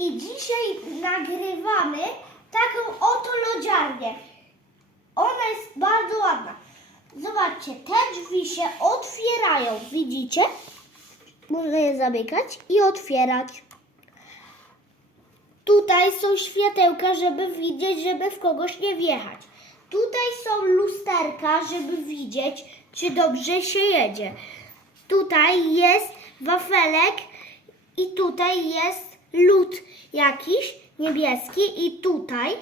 I dzisiaj nagrywamy taką oto lodziarnię. Ona jest bardzo ładna. Zobaczcie, te drzwi się otwierają, widzicie? Można je zamykać i otwierać. Tutaj są światełka, żeby widzieć, żeby w kogoś nie wjechać. Tutaj są lusterka, żeby widzieć, czy dobrze się jedzie. Tutaj jest wafelek i tutaj jest lód jakiś niebieski i tutaj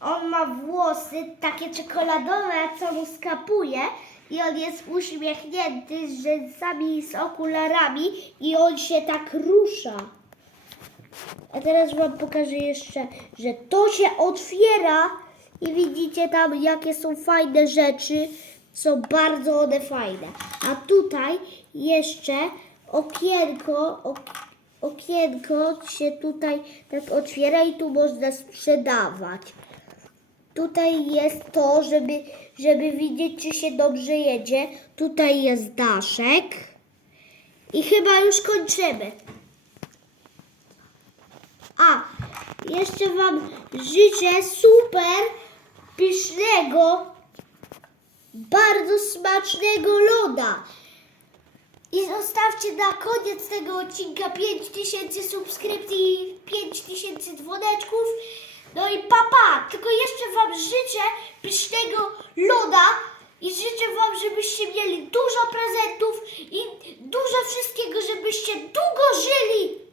on ma włosy takie czekoladowe, co mu skapuje i on jest uśmiechnięty z rzęsami i z okularami i on się tak rusza. A teraz Wam pokażę jeszcze, że to się otwiera i widzicie tam, jakie są fajne rzeczy. Są bardzo one fajne. A tutaj jeszcze okienko, ok, okienko się tutaj tak otwiera i tu można sprzedawać. Tutaj jest to, żeby, żeby widzieć, czy się dobrze jedzie. Tutaj jest daszek. I chyba już kończymy. A, jeszcze Wam życzę super pysznego, bardzo smacznego loda. I zostawcie na koniec tego odcinka 5000 subskrypcji i 5000 dzwoneczków. No i papa, pa. tylko jeszcze Wam życzę pysznego loda i życzę Wam, żebyście mieli dużo prezentów i dużo wszystkiego, żebyście długo żyli.